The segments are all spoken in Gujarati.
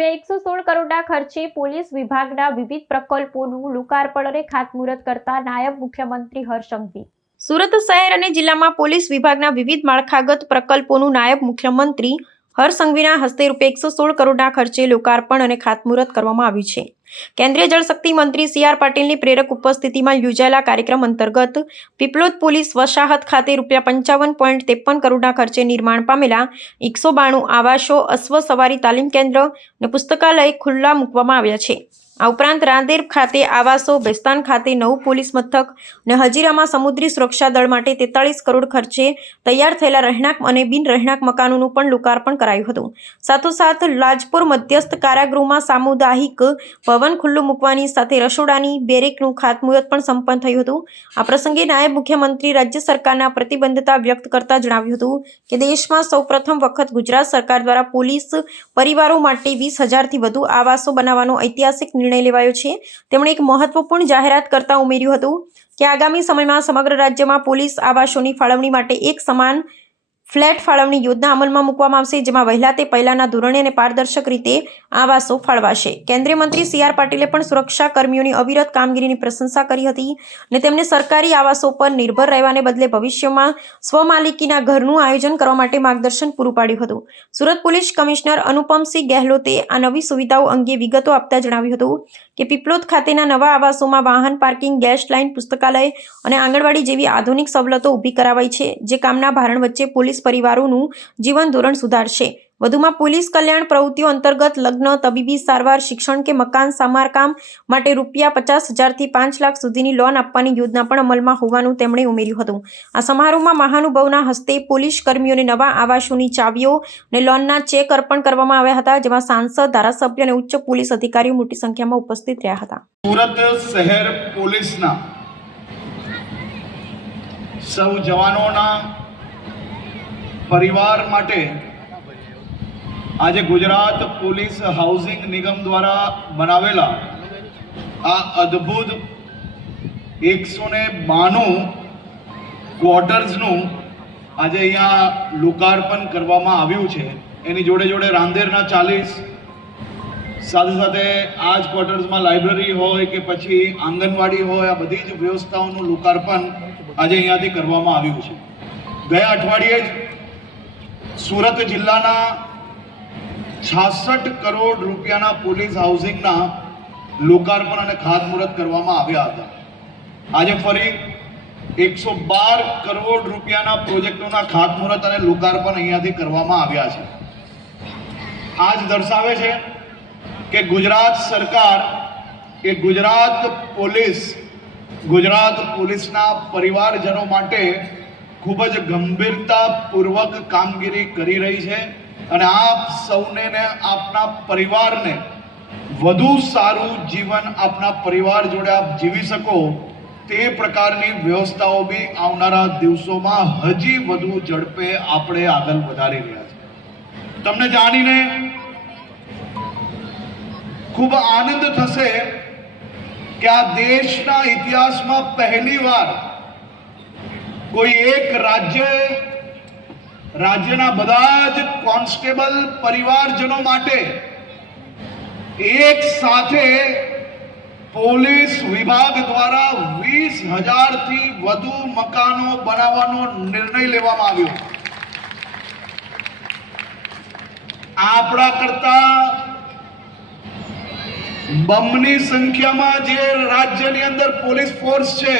₹116 કરોડના ખર્ચે પોલીસ વિભાગના વિવિધ પ્રકલ્પોનું લોકાર્પણ અને ખાતમુહૂર્ત કરતા નાયબ મુખ્યમંત્રી હર્ષ સંઘવી। સુરત શહેર અને જિલ્લામાં પોલીસ વિભાગના વિવિધ માળખાગત પ્રકલ્પોનું નાયબ મુખ્યમંત્રી હર્ષ સંઘવીના હસ્તે ₹116 કરોડના ખર્ચે લોકાર્પણ અને ખાતમુહૂર્ત કરવામાં આવ્યું છે। કેન્દ્રીય જળશક્તિ મંત્રી CR પાટીલની પ્રેરક ઉપસ્થિતિમાં યોજાયેલા કાર્યક્રમ અંતર્ગત પીપલોદ પોલીસ વસાહત ખાતે ₹55.53 કરોડના ખર્ચે નિર્માણ પામેલા 192 આવાસો, અશ્વ સવારી તાલીમ કેન્દ્ર અને પુસ્તકાલય ખુલ્લા મૂકવામાં આવ્યા છે। આ ઉપરાંત રાંદેર ખાતે આવાસો, બેસ્તાન ખાતે નવું પોલીસ મથક અને હજીરામાં સમુદ્રી સુરક્ષા દળ માટે 43 કરોડ ખર્ચે તૈયાર થયેલા રહેણાંક અને બિન રહેણાંક મકાનોનું પણ લોકાર્પણ કરાયું હતું। સાથોસાથ લાજપોર મધ્યસ્થ કારાગૃહમાં સામુદાયિક ભવન ખુલ્લું મૂકવાની સાથે રસોડાની બેરેકનું ખાતમુહૂર્ત પણ સંપન્ન થયું હતું। આ પ્રસંગે નાયબ મુખ્યમંત્રી રાજ્ય સરકારના પ્રતિબદ્ધતા વ્યક્ત કરતા જણાવ્યું હતું કે દેશમાં સૌપ્રથમ વખત ગુજરાત સરકાર દ્વારા પોલીસ પરિવારો માટે 20,000થી વધુ આવાસો બનાવવાનો ઐતિહાસિક નિર્ણય લેવાયો છે। તેમણે એક મહત્વપૂર્ણ જાહેરાત કરતા ઉમેર્યું હતું કે આગામી સમયમાં સમગ્ર રાજ્યમાં પોલીસ આવાસોની ફાળવણી માટે એક સમાન ફ્લેટ ફાળવણી યોજના અમલમાં મૂકવામાં આવશે, જેમાં વહેલા તે પહેલાના ધોરણે અને પારદર્શક રીતે આવાસો ફાળવાશે। કેન્દ્રીય મંત્રી CR પાટીલે પણ સુરક્ષા કર્મીઓની અવિરત કામગીરીની પ્રશંસા કરી હતી અને તેમને સરકારી આવાસો પર નિર્ભર રહેવાને બદલે ભવિષ્યમાં સ્વમાલિકીના ઘરનું આયોજન કરવા માટે માર્ગદર્શન પૂરું પાડ્યું હતું। સુરત પોલીસ કમિશનર અનુપમસિંહ ગેહલોતે આ નવી સુવિધાઓ અંગે વિગતો આપતા જણાવ્યું હતું કે પીપલોદ ખાતેના નવા આવાસોમાં વાહન પાર્કિંગ, ગેસ લાઇન, પુસ્તકાલય અને આંગણવાડી જેવી આધુનિક સવલતો ઊભી કરાવાઈ છે, જે કામના ભારણ વચ્ચે પોલીસ પરિવારોનું જીવન ધોરણ સુધારશે। વધુમાં પોલીસ કલ્યાણ પ્રવૃત્તિઓ અંતર્ગત લગ્ન, તબીબી સારવાર, શિક્ષણ કે મકાન સમારકામ માટે ₹50,000થી 5 લાખ સુધીની લોન આપવાની યોજના પણ અમલમાં હોવાનું તેમણે ઉમેર્યું હતું। આ સમારોહમાં મહાનુભાવોના હસ્તે પોલીસ કર્મીઓને નવા આવાસોની ચાવીઓ અને લોનના ચેક અર્પણ કરવામાં આવ્યા હતા, જેમાં સાંસદ, ધારાસભ્ય અને ઉચ્ચ પોલીસ અધિકારીઓ મોટી સંખ્યામાં ઉપસ્થિત રહ્યા હતા। સુરત શહેર પોલીસના સૌ જવાનોના પરિવાર માટે આજે ગુજરાત પોલીસ હાઉસિંગ નિગમ દ્વારા બનાવેલા આ અદ્ભુત 192 ક્વાર્ટર્સનું આજે અહીંયા લોકાર્પણ કરવામાં આવ્યું છે। એની જોડે જોડે રાંદેરના 40, સાથે સાથે આ જ ક્વાર્ટર્સમાં લાઇબ્રેરી હોય કે પછી આંગણવાડી હોય, આ બધી જ વ્યવસ્થાઓનું લોકાર્પણ આજે અહીંયાથી કરવામાં આવ્યું છે। ગયા અઠવાડિયે જ સુરત જિલ્લાના 66 કરોડ રૂપિયાના પોલીસ હાઉસિંગના લોકાર્પણ અને ખાતમુહૂર્ત કરવામાં આવ્યા હતા। આજે ફરી 112 કરોડ રૂપિયાના પ્રોજેક્ટોના ખાતમુહૂર્ત અને લોકાર્પણ અહીંયાથી કરવામાં આવ્યા છે। આ જ દર્શાવે છે કે ગુજરાત સરકાર એ ગુજરાત પોલીસના પરિવારજનો માટે ખૂબ જ ગંભીરતાપૂર્વક કામગીરી કરી રહી છે અને આપ સૌને આપના પરિવારને વધુ સારું જીવન આપના પરિવાર જોડે આપ જીવી શકો તે પ્રકારની વ્યવસ્થાઓ બી આવનારા દિવસોમાં હજી વધુ ઝડપે આપણે આગળ વધારી રહ્યા છીએ। તમને જાણીને ખૂબ આનંદ થશે કે આ દેશના ઇતિહાસમાં પહેલીવાર કોઈ એક રાજ્યના બધા જ કોન્સ્ટેબલ પરિવારજનો માટે એક સાથે પોલીસ વિભાગ દ્વારા 20,000થી વધુ મકાનો બનાવવાનો નિર્ણય લેવામાં આવ્યો। આપણા કરતા બમની સંખ્યામાં જે રાજ્યની અંદર પોલીસ ફોર્સ છે,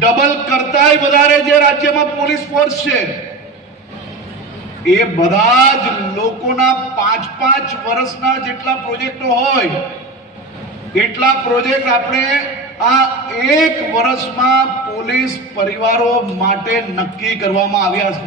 ડબલ કરતાંય વધારે જે રાજ્યમાં પોલીસ ફોર્સ છે, એ બધા જ લોકોના 5-5 વર્ષના જેટલા પ્રોજેક્ટો હોય એટલા પ્રોજેક્ટ આપણે આ 1 વર્ષમાં પોલીસ પરિવારો માટે નક્કી કરવામાં આવ્યા છે।